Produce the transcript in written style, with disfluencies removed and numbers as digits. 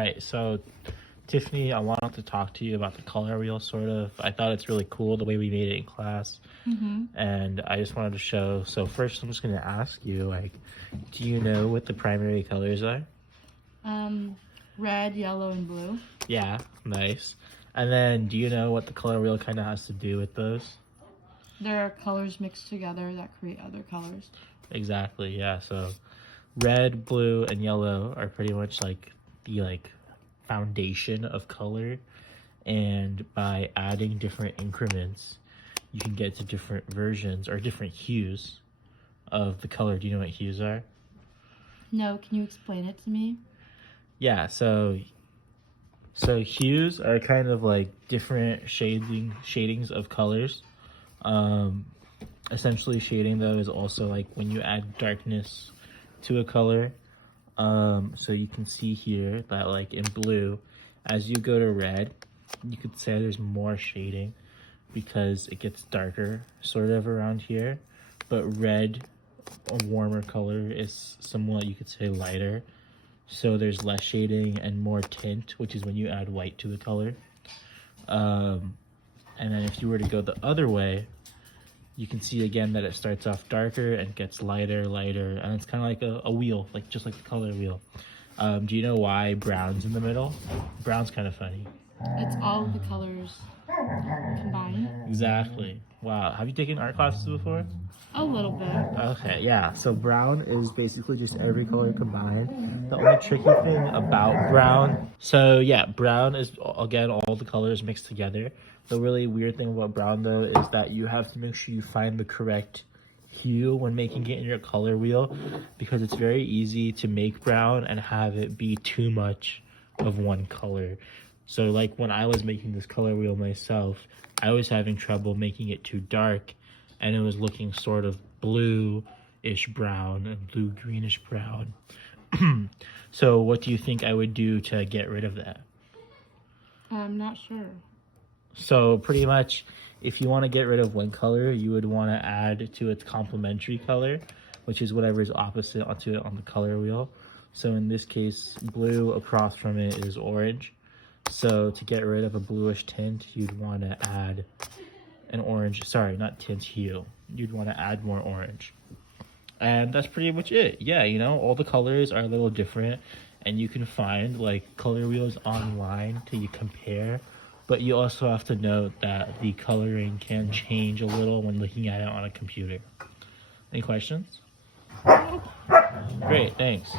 right, so Tiffany, I wanted to talk to you about the color wheel, sort of. I thought it's really cool the way we made it in class, and I just wanted to show. So first, I'm just going to ask you, like, do you know what the primary colors are? Red, yellow, and blue. Yeah, nice. And then, do you know what the color wheel kind of has to do with those? There are colors mixed together that create other colors. Exactly, yeah. So red, blue, and yellow are pretty much like the foundation of color, and by adding different increments you can get to different versions or different hues of the color. Do you know what hues are? No, can you explain it to me? Yeah, so hues are kind of like different shadings of colors. Essentially shading though is also like when you add darkness to a color. So you can see here that like in blue, as you go to red, you could say there's more shading because it gets darker sort of around here. But red, a warmer color, is somewhat, you could say, lighter. So there's less shading and more tint, which is when you add white to the color. And then if you were to go the other way, you can see again that it starts off darker and gets lighter, and it's kind of like a wheel, like just like the color wheel. Do you know why brown's in the middle? Brown's kind of funny. It's all of the colors combined. Exactly. Wow. Have you taken art classes before? A little bit. Okay, yeah. So brown is basically just every color combined. The only tricky thing about brown, so yeah, brown is again all the colors mixed together. The really weird thing about brown though is that you have to make sure you find the correct hue when making it in your color wheel, because it's very easy to make brown and have it be too much of one color. So like when I was making this color wheel myself, I was having trouble making it too dark, and it was looking sort of blue-ish brown and blue-greenish brown. So what do you think I would do to get rid of that? I'm not sure. So pretty much, if you want to get rid of one color, you would want to add to its complementary color, which is whatever is opposite onto it on the color wheel. So in this case, blue across from it is orange. So to get rid of a bluish tint, you'd want to add an orange, sorry, not tint, hue. You'd want to add more orange. And that's pretty much it. Yeah, you know, all the colors are a little different, and you can find like color wheels online to compare, but you also have to note that the coloring can change a little when looking at it on a computer. Any questions? Great, thanks.